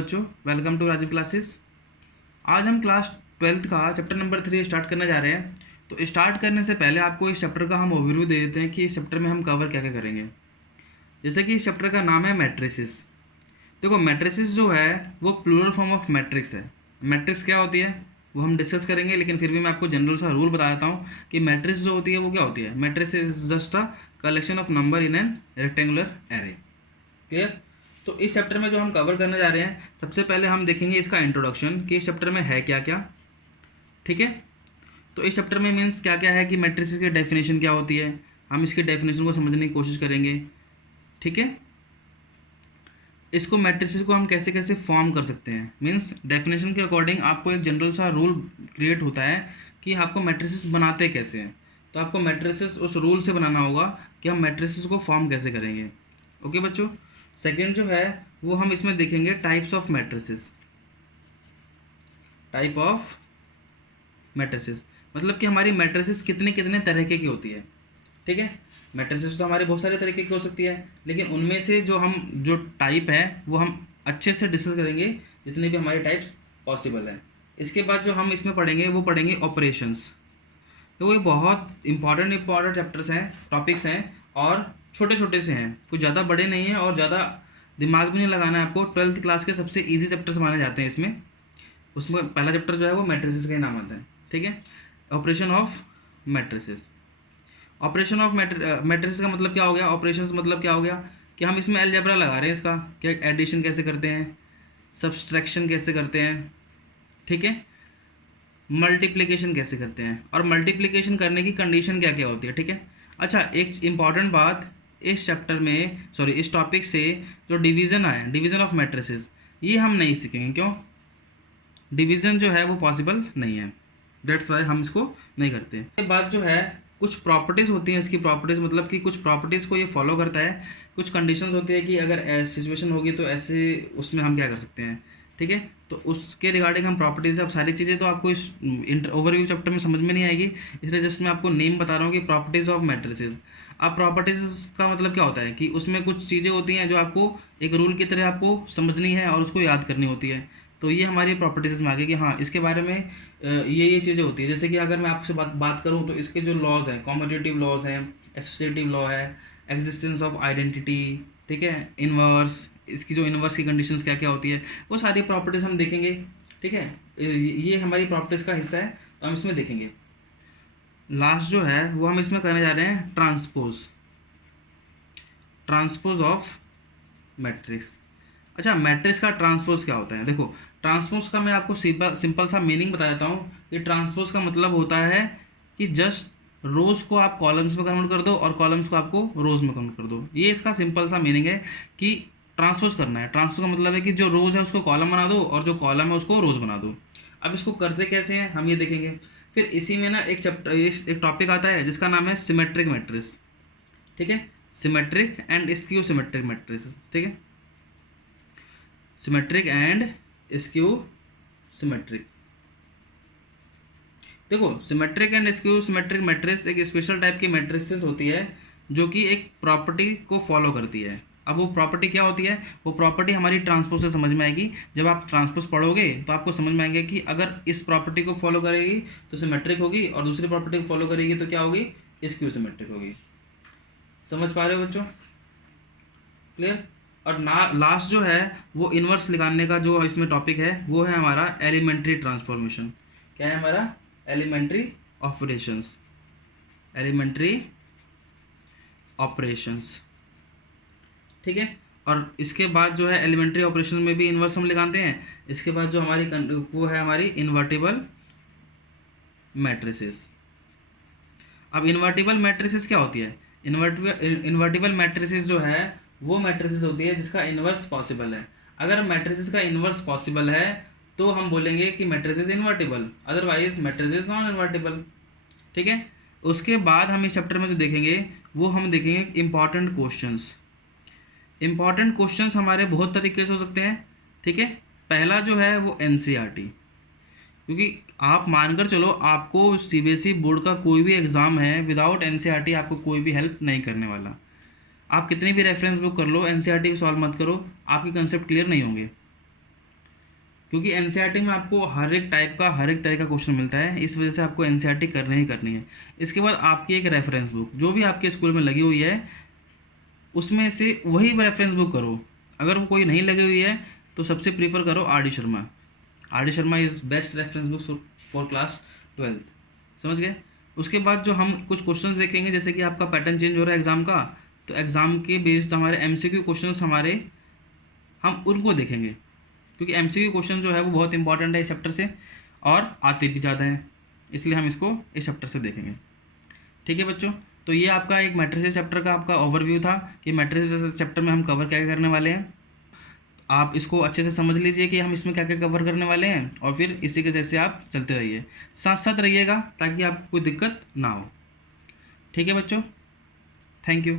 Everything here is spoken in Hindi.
बच्चों, वेलकम टू राजीव क्लासेस। आज हम क्लास 12th का चैप्टर नंबर 3 स्टार्ट करने जा रहे हैं। तो स्टार्ट करने से पहले आपको इस चैप्टर का हम ओवरव्यू दे देते हैं कि इस चैप्टर में हम कवर क्या क्या करेंगे। जैसे कि इस चैप्टर का नाम है मैट्रिसेस। देखो, मैट्रिसेस जो है वो प्लूरल फॉर्म ऑफ मैट्रिक्स है। मैट्रिक्स क्या होती है वो हम डिस्कस करेंगे, लेकिन फिर भी मैं आपको जनरल सा रूल बता देता हूँ कि मैट्रिक्स जो होती है वो क्या होती है। Matrix is just a collection of number in an rectangular array. Clear. तो इस चैप्टर में जो हम कवर करने जा रहे हैं, सबसे पहले हम देखेंगे इसका इंट्रोडक्शन कि इस चैप्टर में है क्या क्या। ठीक है। तो इस चैप्टर में मीन्स क्या क्या है कि मैट्रिसेस की डेफिनेशन क्या होती है, हम इसकी डेफिनेशन को समझने की कोशिश करेंगे। ठीक है। इसको मैट्रिसेस को हम कैसे कैसे फॉर्म कर सकते हैं, मीन्स डेफिनेशन के अकॉर्डिंग आपको एक जनरल सा रूल क्रिएट होता है कि आपको मैट्रिसेस बनाते कैसे हैं। तो आपको मैट्रिसेस उस रूल से बनाना होगा कि हम मैट्रिसेस को फॉर्म कैसे करेंगे। ओके बच्चों। सेकेंड जो है वो हम इसमें देखेंगे types of matrices. Type of matrices मतलब कि हमारी मैट्रिसेस कितने कितने तरह की होती है। ठीक है। मैट्रिसेस तो हमारे बहुत सारे तरीके की हो सकती है, लेकिन उनमें से जो टाइप है वो हम अच्छे से डिस्कस करेंगे, जितने भी हमारे टाइप्स पॉसिबल है। इसके बाद जो हम इसमें पढ़ेंगे वो पढ़ेंगे ऑपरेशंस। तो ये बहुत इंपॉर्टेंट चैप्टर्स हैं, टॉपिक्स हैं, और छोटे छोटे से हैं, कुछ ज़्यादा बड़े नहीं हैं और ज़्यादा दिमाग भी नहीं लगाना है आपको। 12th क्लास के सबसे इजी चैप्टर्स माने जाते हैं इसमें। उसमें पहला चैप्टर जो है वो मैट्रिसेस का ही नाम आता है। ठीक है। Operation of matrices. Operation of matrices का मतलब क्या हो गया, ऑपरेशंस मतलब क्या हो गया कि हम इसमें अलजेब्रा लगा रहे हैं इसका, क्या एडिशन कैसे करते हैं, सब्सट्रैक्शन कैसे करते हैं। ठीक है। मल्टीप्लिकेशन कैसे करते हैं, और मल्टीप्लिकेशन करने की कंडीशन क्या क्या होती है। ठीक है। अच्छा, एक इम्पॉर्टेंट बात, इस चैप्टर में इस टॉपिक से जो डिवीज़न आया, डिवीज़न ऑफ मैट्रिसेस, ये हम नहीं सीखेंगे। क्यों? डिवीज़न जो है वो पॉसिबल नहीं है, दैट्स वाई हम इसको नहीं करते। इसके बाद जो है कुछ प्रॉपर्टीज़ होती हैं इसकी। प्रॉपर्टीज़ मतलब कि कुछ प्रॉपर्टीज़ को ये फॉलो करता है, कुछ कंडीशंस होती है कि अगर सिचुएशन होगी तो ऐसे उसमें हम क्या कर सकते हैं। ठीक है। तो उसके रिगार्डिंग हम प्रॉपर्टीज़, अब सारी चीज़ें तो आपको इस ओवरव्यू चैप्टर में समझ में नहीं आएगी, इसलिए जस्ट मैं आपको नेम बता रहा हूँ कि प्रॉपर्टीज़ ऑफ मैट्रिसेस। अब प्रॉपर्टीज़ का मतलब क्या होता है कि उसमें कुछ चीज़ें होती हैं जो आपको एक रूल की तरह आपको समझनी है और उसको याद करनी होती है। तो ये हमारी प्रॉपर्टीज़ में आ गई कि हाँ, इसके बारे में ये चीज़ें होती है। जैसे कि अगर मैं आपसे बात करूँ तो इसके जो लॉज हैं, कॉम्पिटिटिव लॉज हैं, एसोसिएटिव लॉ है, एग्जिस्टेंस ऑफ आइडेंटिटी। ठीक है। इन्वर्स, इसकी जो इन्वर्स की कंडीशंस क्या क्या होती है, वो सारी प्रॉपर्टीज़ हम देखेंगे। ठीक है। ये हमारी प्रॉपर्टीज़ का हिस्सा है, तो हम इसमें देखेंगे। लास्ट जो है वो हम इसमें करने जा रहे हैं ट्रांसपोज ऑफ मैट्रिक्स। अच्छा, मैट्रिक्स का ट्रांसपोज क्या होता है? देखो, ट्रांसपोज का मैं आपको सिंपल सा मीनिंग बता देता हूँ कि ट्रांसपोज का मतलब होता है कि जस्ट रोज़ को आप कॉलम्स में कन्वर्ट कर दो और कॉलम्स को आपको रोज़ में कन्वर्ट कर दो। ये इसका सिंपल सा मीनिंग है कि ट्रांसपोज करना है। ट्रांसपोज का मतलब है कि जो रोज़ है उसको कॉलम बना दो और जो कॉलम है उसको रोज़ बना दो। अब इसको करते कैसे हैं हम ये देखेंगे। फिर इसी में ना एक टॉपिक आता है जिसका नाम है सिमेट्रिक मैट्रिक्स। ठीक है। Symmetric and skew symmetric matrix. ठीक है। Symmetric and skew symmetric. देखो, symmetric and skew symmetric matrix एक स्पेशल टाइप की मैट्रिक्स होती है जो कि एक प्रॉपर्टी को फॉलो करती है। अब वो प्रॉपर्टी क्या होती है? वो प्रॉपर्टी हमारी ट्रांसपोज से समझ में आएगी। जब आप ट्रांसपोज पढ़ोगे तो आपको समझ में आएगा कि अगर इस प्रॉपर्टी को फॉलो करेगी तो सिमेट्रिक होगी, और दूसरी प्रॉपर्टी को फॉलो करेगी तो क्या होगी? स्क्यू सिमेट्रिक होगी। समझ पा रहे हो बच्चों? क्लियर। और लास्ट जो है वो इन्वर्स निकालने का जो इसमें टॉपिक है वो है हमारा एलिमेंट्री ट्रांसफॉर्मेशन। क्या है हमारा? Elementary operations. Elementary operations. ठीक है। और इसके बाद जो है एलिमेंट्री ऑपरेशन में भी इन्वर्स हम लगाते हैं। इसके बाद जो हमारी वो है हमारी इन्वर्टिबल मैट्रिसेस। अब इन्वर्टिबल मैट्रिसेस क्या होती है? इन्वर्टिबल मैट्रिसेस जो है वो मैट्रिसेस होती है जिसका इन्वर्स पॉसिबल है। अगर मैट्रिसेस का इन्वर्स पॉसिबल है तो हम बोलेंगे कि matrices invertible, otherwise matrices non invertible. ठीक है। उसके बाद हम इस चैप्टर में जो देखेंगे वो हम देखेंगे इंपॉर्टेंट क्वेश्चंस। इंपॉर्टेंट क्वेश्चंस हमारे बहुत तरीके से हो सकते हैं। ठीक है। पहला जो है वो एनसीईआरटी, क्योंकि आप मानकर चलो आपको सीबीएसई बोर्ड का कोई भी एग्ज़ाम है, विदाउट एनसीईआरटी आपको कोई भी हेल्प नहीं करने वाला। आप कितनी भी रेफरेंस बुक कर लो, एनसीईआरटी को सॉल्व मत करो, आपके कंसेप्ट क्लियर नहीं होंगे। क्योंकि एनसीईआरटी में आपको हर एक टाइप का हर एक तरह का क्वेश्चन मिलता है, इस वजह से आपको एनसीईआरटी करनी ही करनी है। इसके बाद आपकी एक रेफरेंस बुक जो भी आपके स्कूल में लगी हुई है उसमें से वही रेफरेंस बुक करो। अगर वो कोई नहीं लगी हुई है तो सबसे प्रीफर करो R D Sharma. R D Sharma is best reference book for class 12th। समझ गए। उसके बाद जो हम कुछ क्वेश्चंस देखेंगे, जैसे कि आपका पैटर्न चेंज हो रहा है एग्ज़ाम का, तो एग्ज़ाम के बेस्ड हमारे एमसीक्यू क्वेश्चंस हमारे हम उनको देखेंगे, क्योंकि एमसीक्यू क्वेश्चन जो है वो बहुत इंपॉर्टेंट है इस चैप्टर से और आते भी ज़्यादा हैं, इसलिए हम इसको इस चैप्टर से देखेंगे। ठीक है बच्चों, तो ये आपका एक मैट्रिसेस चैप्टर का आपका ओवरव्यू था कि मैट्रिसेस चैप्टर में हम कवर क्या क्या करने वाले हैं। आप इसको अच्छे से समझ लीजिए कि हम इसमें क्या क्या कवर करने वाले हैं, और फिर इसी के जैसे आप चलते रहिए, साथ साथ रहिएगा ताकि आपको कोई दिक्कत ना हो। ठीक है बच्चों, थैंक यू।